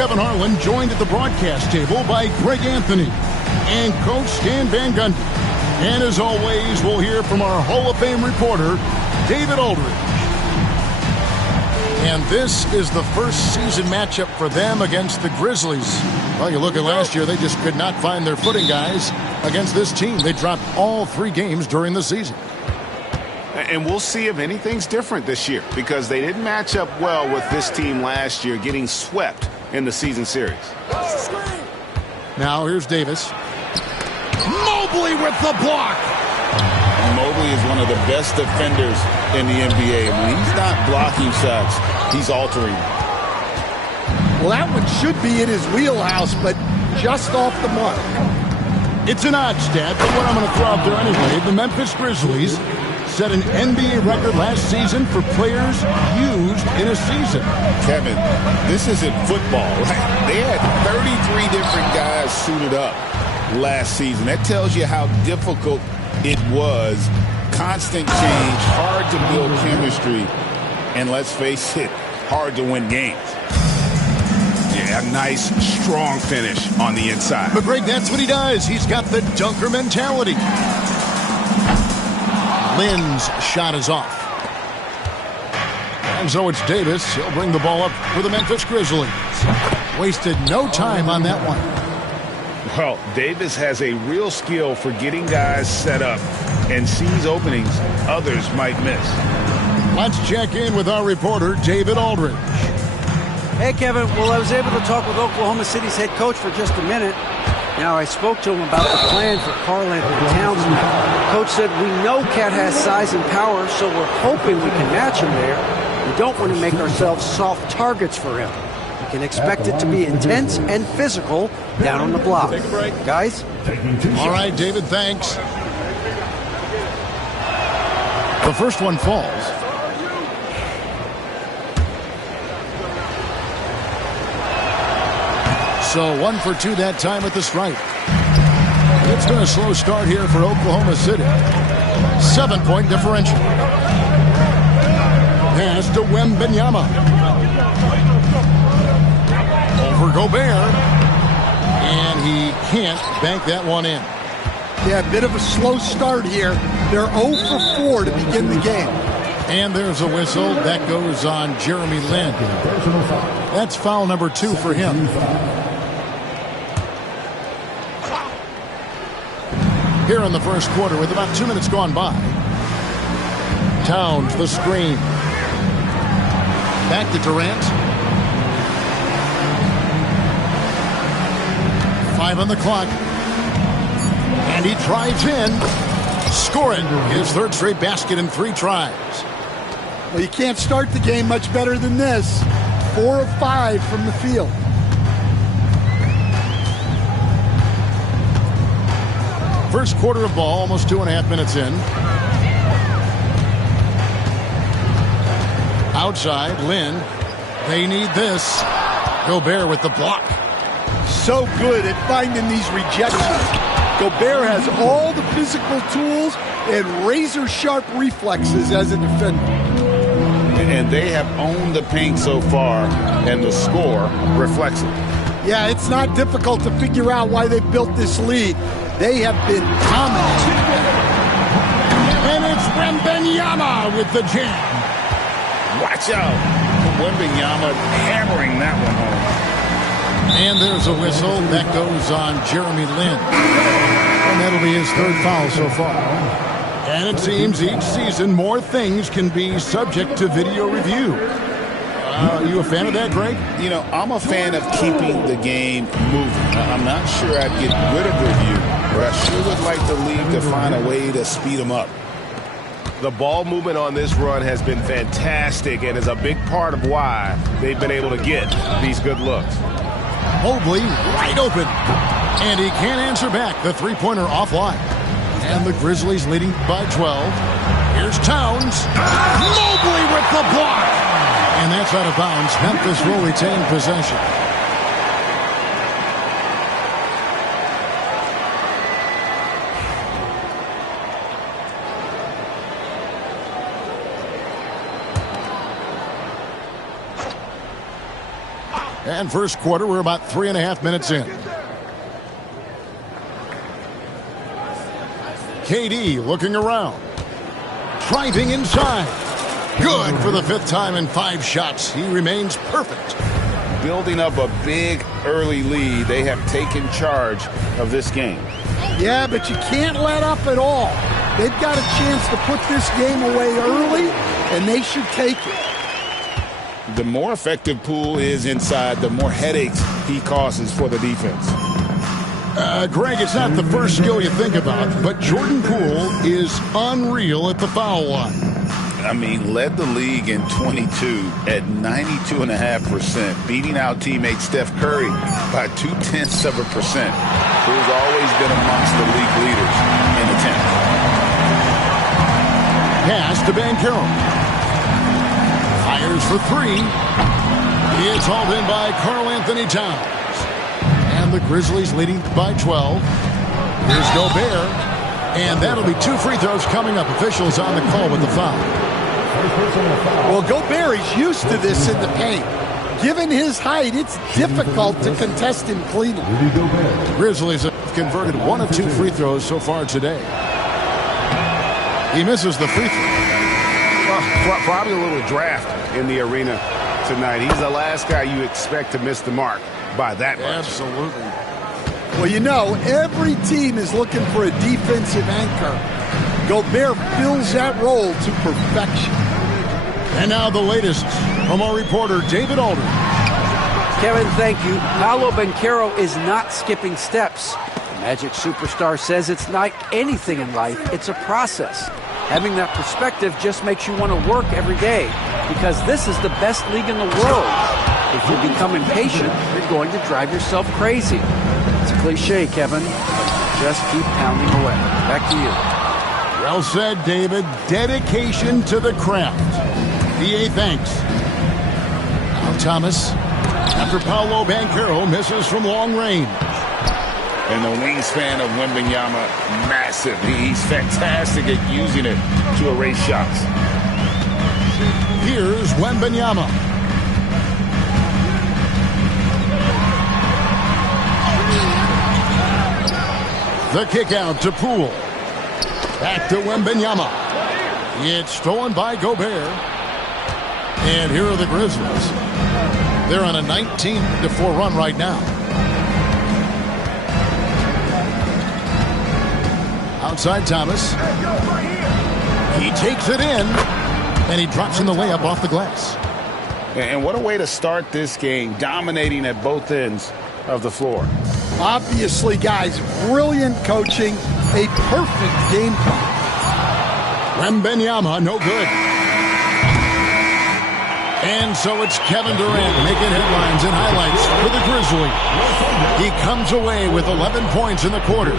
Kevin Harlan, joined at the broadcast table by Greg Anthony and Coach Stan Van Gundy. And as always, we'll hear from our Hall of Fame reporter, David Aldridge. And this is the first season matchup for them against the Grizzlies. Well, you look at last year, they just could not find their footing, guys, against this team. They dropped all 3 games during the season. And we'll see if anything's different this year, because they didn't match up well with this team last year, getting swept in the season series. Now here's Davis. Mobley with the block. Mobley is one of the best defenders in the NBA. When he's not blocking shots, he's altering. Well, that one should be in his wheelhouse, but just off the mark. It's an odd stat, but what I'm going to throw out there anyway, the Memphis Grizzlies set an NBA record last season for players used in a season. Kevin, this isn't football, right? They had 33 different guys suited up last season. That tells you how difficult it was. Constant change, hard to build chemistry, and let's face it, hard to win games. Yeah, a nice, strong finish on the inside. But Greg, that's what he does. He's got the dunker mentality. Lynn's shot is off. And so it's Davis. He'll bring the ball up for the Memphis Grizzlies. Wasted no time on that one. Well, Davis has a real skill for getting guys set up and sees openings others might miss. Let's check in with our reporter, David Aldridge. Hey, Kevin. Well, I was able to talk with Oklahoma City's head coach for just a minute. Now, I spoke to him about the plan for Karl-Anthony Towns. Coach said, we know Cat has size and power, so we're hoping we can match him there. We don't want to make ourselves soft targets for him. We can expect it to be intense and physical down on the block. Take a break. Guys? All right, David, thanks. The first one falls. So 1 for 2 that time at the stripe. It's been a slow start here for Oklahoma City. 7-point differential. Pass to Wembanyama. Over Gobert. And he can't bank that one in. Yeah, a bit of a slow start here. They're 0 for 4 to begin the game. And there's a whistle. That goes on Jeremy Lin. That's foul number 2 for him. Here in the first quarter with about 2 minutes gone by. Towns, the screen. Back to Durant. 5 on the clock. And he drives in. Scoring his 3rd straight basket in 3 tries. Well, you can't start the game much better than this. 4 of 5 from the field. First quarter of ball, almost 2.5 minutes in. Outside, Lin. They need this. Gobert with the block. So good at finding these rejections. Gobert has all the physical tools and razor-sharp reflexes as a defender. And they have owned the paint so far, and the score reflects it. Yeah, it's not difficult to figure out why they built this lead. They have been dominant. And it's Wembanyama with the jam. Watch out. Wembanyama hammering that one home. And there's a whistle. That goes on Jeremy Lin. And that'll be his 3rd foul so far. And it seems each season more things can be subject to video review. Are you a fan of that, Greg? You know, I'm a fan of keeping the game moving. I'm not sure I'd get rid of review, but I sure would like the league to find a way to speed them up. The ball movement on this run has been fantastic and is a big part of why they've been able to get these good looks. Mobley wide open. And he can't answer back. The 3-pointer offline. And the Grizzlies leading by 12. Here's Towns. Mobley with the block. And that's out of bounds. Memphis will retain possession. And first quarter, we're about 3.5 minutes in. KD looking around. Driving inside. Good for the 5th time in 5 shots. He remains perfect. Building up a big early lead, they have taken charge of this game. Yeah, but you can't let up at all. They've got a chance to put this game away early, and they should take it. The more effective Poole is inside, the more headaches he causes for the defense. Greg, it's not the first skill you think about, but Jordan Poole is unreal at the foul line. I mean, led the league in 22 at 92.5%, beating out teammate Steph Curry by 0.2%. Poole's always been amongst the league leaders in attempts. Pass to Banchero. Fires for 3. It's hauled in by Karl-Anthony Towns. And the Grizzlies leading by 12. Here's Gobert. And that'll be 2 free throws coming up. Officials on the call with the foul. Well, Gobert is used to this in the paint. Given his height, it's difficult to contest him cleanly. Grizzlies have converted 1 of 2 free throws so far today. He misses the free throw. Well, probably a little draft in the arena tonight. He's the last guy you expect to miss the mark by that much. Absolutely. Well, you know, every team is looking for a defensive anchor. Gobert fills that role to perfection. And now the latest from our reporter, David Aldridge. Kevin, thank you. Paolo Banchero is not skipping steps. The Magic superstar says it's like anything in life. It's a process. Having that perspective just makes you want to work every day because this is the best league in the world. If you become impatient, you're going to drive yourself crazy. It's a cliche, Kevin. Just keep pounding away. Back to you. Well said, David. Dedication to the craft. DA thanks. Now Thomas, after Paolo Banchero misses from long range. And the wingspan of Wembanyama, massive. He's fantastic at using it to erase shots. Here's Wembanyama. The kick out to Poole. Back to Wembanyama. It's stolen by Gobert. And here are the Grizzlies. They're on a 19-4 run right now. Outside Thomas. He takes it in. And he drops in the layup off the glass. And what a way to start this game, dominating at both ends of the floor. Obviously, guys, brilliant coaching, a perfect game plan. Wembanyama, no good. And so it's Kevin Durant making headlines and highlights for the Grizzlies. He comes away with 11 points in the quarter.